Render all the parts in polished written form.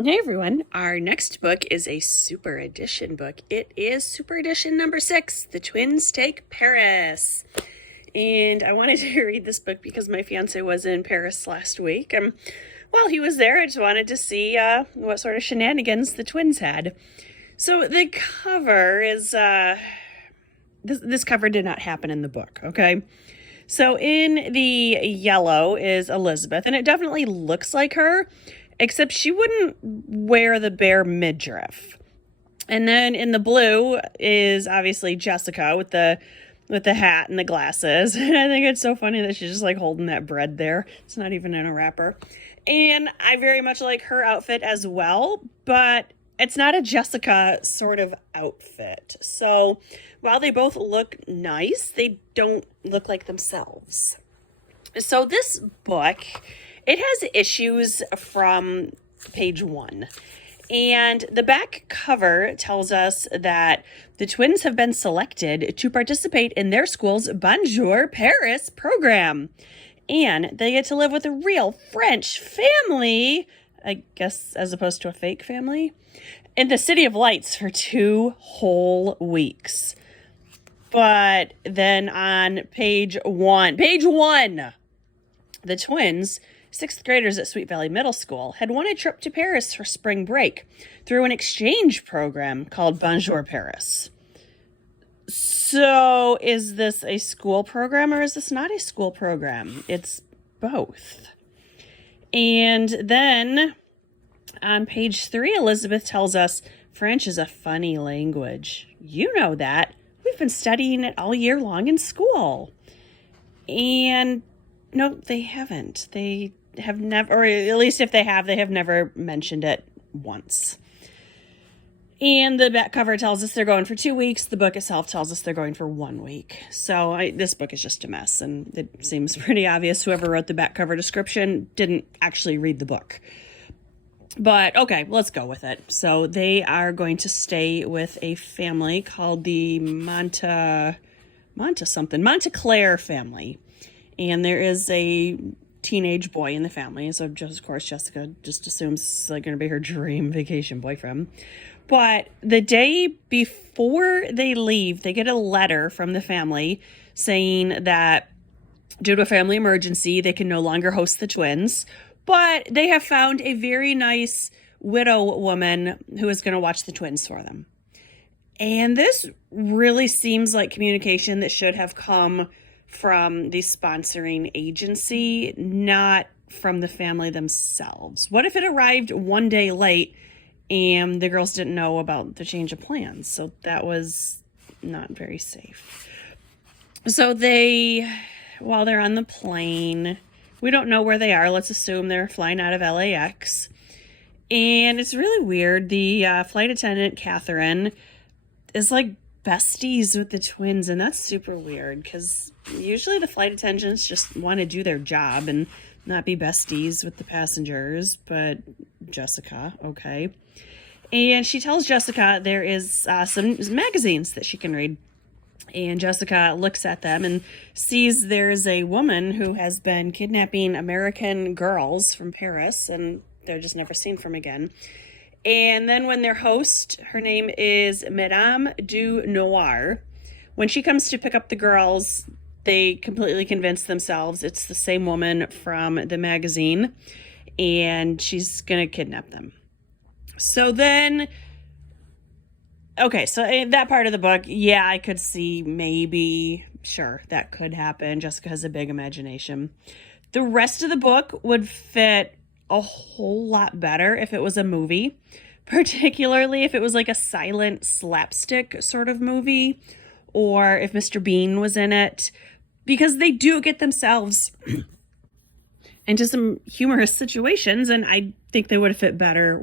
Hey everyone, our next book is a Super Edition book. It is Super Edition number 6, The Twins Take Paris. And I wanted to read this book because my fiance was in Paris last week. While he was there, I just wanted to see what sort of shenanigans the twins had. So the cover is, this cover did not happen in the book, okay? So in the yellow is Elizabeth, and it definitely looks like her, except she wouldn't wear the bare midriff. And then in the blue is obviously Jessica with the hat and the glasses. And I think it's so funny that she's just like holding that bread there. It's not even in a wrapper. And I very much like her outfit as well, but it's not a Jessica sort of outfit. So while they both look nice, they don't look like themselves. So this book, it has issues from page 1. And the back cover tells us that the twins have been selected to participate in their school's Bonjour Paris program. And they get to live with a real French family, I guess, as opposed to a fake family, in the City of Lights for 2 whole weeks. But then on page 1, the twins, 6th graders at Sweet Valley Middle School, had won a trip to Paris for spring break through an exchange program called Bonjour Paris. So is this a school program or is this not a school program? It's both. And then on page 3, Elizabeth tells us French is a funny language. You know that. We've been studying it all year long in school. And no, they haven't. They have never, or at least if they have never mentioned it once. And the back cover tells us they're going for 2 weeks. The book itself tells us they're going for 1 week. So this book is just a mess, and it seems pretty obvious whoever wrote the back cover description didn't actually read the book. But okay, let's go with it. So they are going to stay with a family called the Montclair family. And there is a teenage boy in the family. So just, of course, Jessica just assumes it's like going to be her dream vacation boyfriend. But the day before they leave, they get a letter from the family saying that due to a family emergency, they can no longer host the twins. But they have found a very nice widow woman who is going to watch the twins for them. And this really seems like communication that should have come from the sponsoring agency, not from the family themselves. What if it arrived 1 day late and the girls didn't know about the change of plans? So that was not very safe. So while they're on the plane, we don't know where they are. Let's assume they're flying out of LAX. And it's really weird. The flight attendant, Catherine, is like besties with the twins. And that's super weird because usually the flight attendants just want to do their job and not be besties with the passengers. But Jessica, okay. And she tells Jessica there is some magazines that she can read. And Jessica looks at them and sees there's a woman who has been kidnapping American girls from Paris, and they're just never seen from again. And then when their host, her name is Madame du Noir, when she comes to pick up the girls, they completely convince themselves it's the same woman from the magazine, and she's going to kidnap them. So then... Okay, so that part of the book, yeah, I could see maybe, sure, that could happen. Jessica has a big imagination. The rest of the book would fit a whole lot better if it was a movie, particularly if it was like a silent slapstick sort of movie, or if Mr. Bean was in it, because they do get themselves into some humorous situations, and I think they would have fit better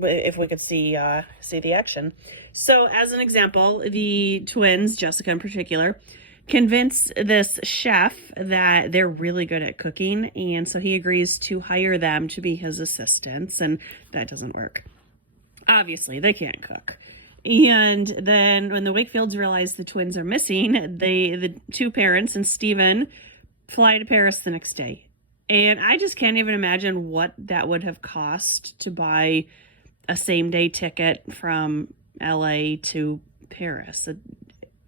if we could see the action. So as an example, the twins, Jessica in particular, convince this chef that they're really good at cooking, and so he agrees to hire them to be his assistants, and that doesn't work. Obviously, they can't cook. And then when the Wakefields realize the twins are missing, the two parents and Stephen fly to Paris the next day. And I just can't even imagine what that would have cost to buy a same-day ticket from LA to Paris.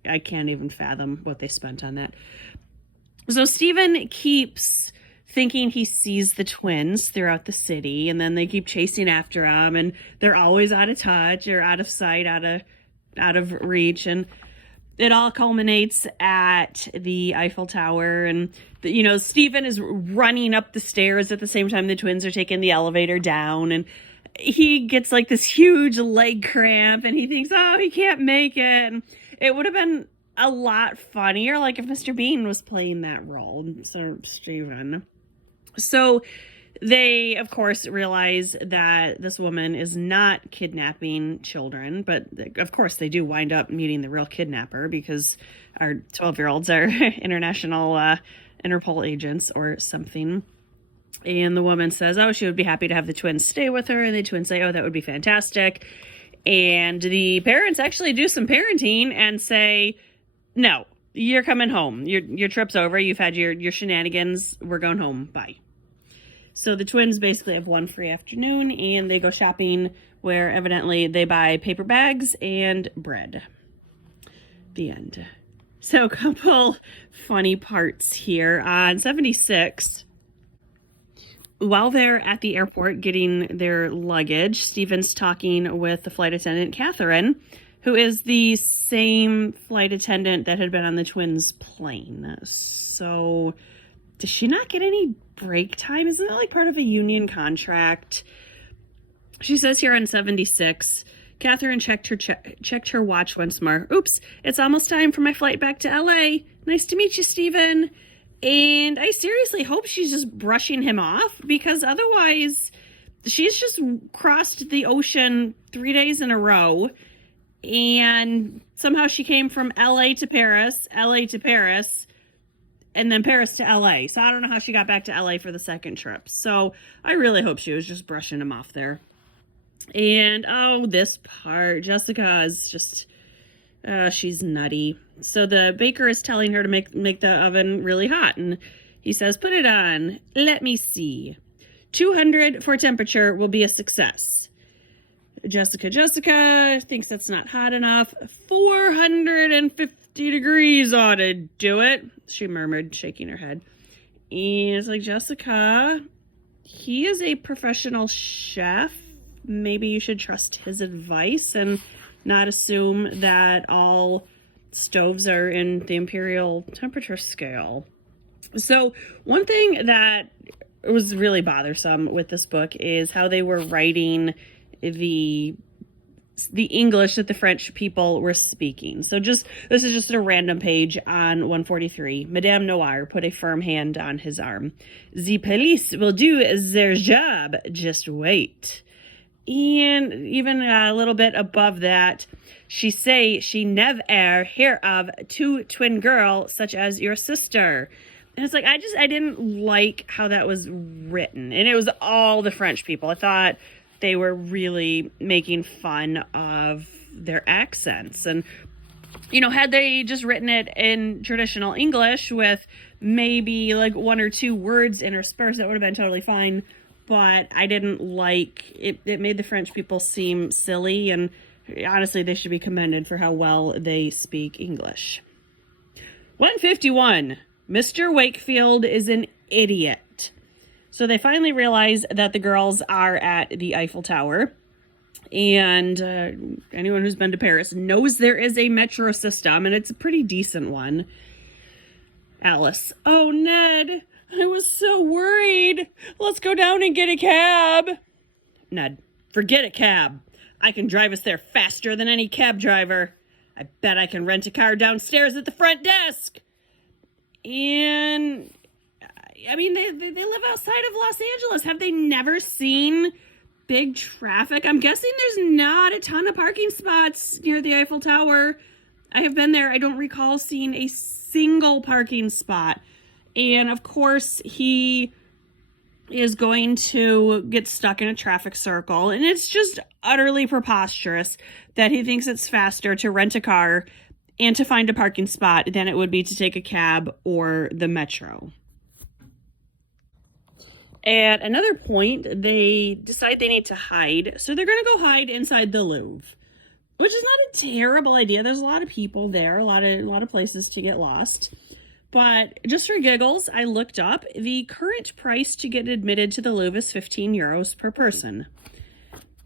I can't even fathom what they spent on that. So Stephen keeps thinking he sees the twins throughout the city, and then they keep chasing after him, and they're always out of touch or out of sight, out of reach, and it all culminates at the Eiffel Tower. And Stephen is running up the stairs at the same time the twins are taking the elevator down, and he gets like this huge leg cramp, and he thinks, oh, he can't make it. And it would have been a lot funnier like if Mr. Bean was playing that role instead of Stephen. So they, of course, realize that this woman is not kidnapping children, but of course they do wind up meeting the real kidnapper because our 12-year-olds are international Interpol agents or something. And the woman says, oh, she would be happy to have the twins stay with her. And the twins say, oh, that would be fantastic. And the parents actually do some parenting and say, no, you're coming home. Your trip's over. You've had your shenanigans. We're going home. Bye. So the twins basically have one free afternoon, and they go shopping where evidently they buy paper bags and bread. The end. So a couple funny parts here. On 76, while they're at the airport getting their luggage, Stephen's talking with the flight attendant, Catherine, who is the same flight attendant that had been on the twins' plane. So does she not get any break time? Isn't that like part of a union contract? She says here on 76, Catherine checked her watch once more. Oops, it's almost time for my flight back to LA. Nice to meet you, Stephen. And I seriously hope she's just brushing him off, because otherwise she's just crossed the ocean 3 days in a row. And somehow she came from LA to Paris, and then Paris to LA. So I don't know how she got back to LA for the second trip. So I really hope she was just brushing him off there. And, oh, this part, Jessica is just, she's nutty. So the baker is telling her to make the oven really hot. And he says, put it on. Let me see. 200 for temperature will be a success. Jessica thinks that's not hot enough. 450 degrees ought to do it, she murmured, shaking her head. And it's like, Jessica, he is a professional chef. Maybe you should trust his advice and not assume that all stoves are in the imperial temperature scale. So one thing that was really bothersome with this book is how they were writing the English that the French people were speaking. So this is just a random page on 143. Madame Noir put a firm hand on his arm. The police will do their job. Just wait. And even a little bit above that, she say she never hear of two twin girl such as your sister. And it's like, I didn't like how that was written. And it was all the French people. I thought they were really making fun of their accents. And, had they just written it in traditional English with maybe like one or two words interspersed, that would have been totally fine. But I didn't like it. It made the French people seem silly, and honestly, they should be commended for how well they speak English. 151. Mr. Wakefield is an idiot. So they finally realize that the girls are at the Eiffel Tower. And anyone who's been to Paris knows there is a metro system, and it's a pretty decent one. Alice. Oh, Ned, I was so worried. Let's go down and get a cab. Ned. Forget a cab. I can drive us there faster than any cab driver. I bet I can rent a car downstairs at the front desk. And I mean, they live outside of Los Angeles. Have they never seen big traffic? I'm guessing there's not a ton of parking spots near the Eiffel Tower. I have been there. I don't recall seeing a single parking spot. And of course, he is going to get stuck in a traffic circle. And it's just utterly preposterous that he thinks it's faster to rent a car and to find a parking spot than it would be to take a cab or the metro. At another point, they decide they need to hide, so they're going to go hide inside the Louvre, which is not a terrible idea. There's a lot of people there, a lot of places to get lost. But just for giggles, I looked up the current price to get admitted to the Louvre is 15 euros per person.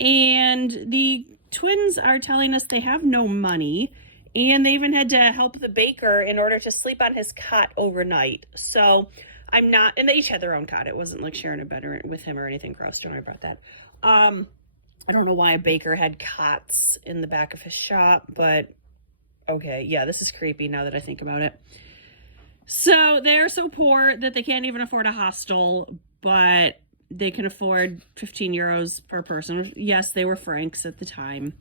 And the twins are telling us they have no money, and they even had to help the baker in order to sleep on his cot overnight. So I'm not, and they each had their own cot. It wasn't like sharing a bed with him or anything gross. Don't worry about that. I don't know why a baker had cots in the back of his shop, but okay. Yeah, this is creepy now that I think about it. So they're so poor that they can't even afford a hostel, but they can afford 15 euros per person. Yes, they were francs at the time.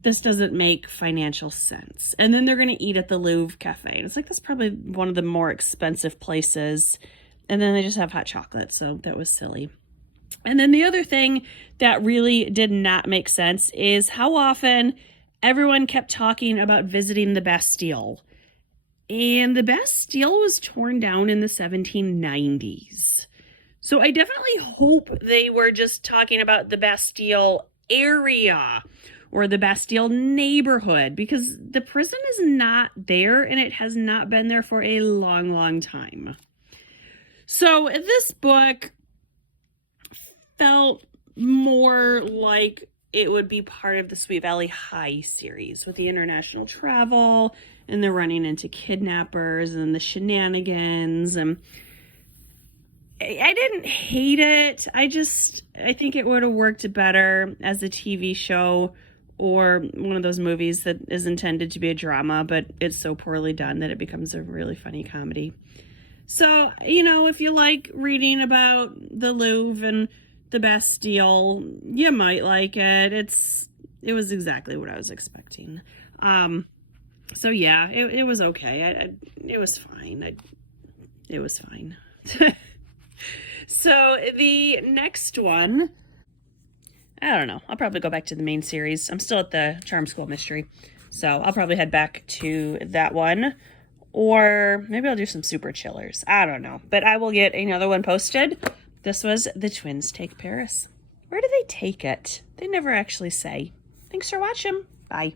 This doesn't make financial sense. And then they're going to eat at the Louvre Cafe. And it's like, that's probably one of the more expensive places. And then they just have hot chocolate. So that was silly. And then the other thing that really did not make sense is how often everyone kept talking about visiting the Bastille. And the Bastille was torn down in the 1790s. So I definitely hope they were just talking about the Bastille area or the Bastille neighborhood, because the prison is not there and it has not been there for a long, long time. So this book felt more like it would be part of the Sweet Valley High series with the international travel and they're running into kidnappers and the shenanigans. And I didn't hate it. I think it would have worked better as a TV show or one of those movies that is intended to be a drama, but it's so poorly done that it becomes a really funny comedy. So, if you like reading about the Louvre and the Bastille, you might like it. It was exactly what I was expecting. So yeah, it was okay. It was fine. It was fine. So the next one, I don't know. I'll probably go back to the main series. I'm still at the Charm School Mystery, so I'll probably head back to that one. Or maybe I'll do some super chillers. I don't know. But I will get another one posted. This was The Twins Take Paris. Where do they take it? They never actually say. Thanks for watching. Bye.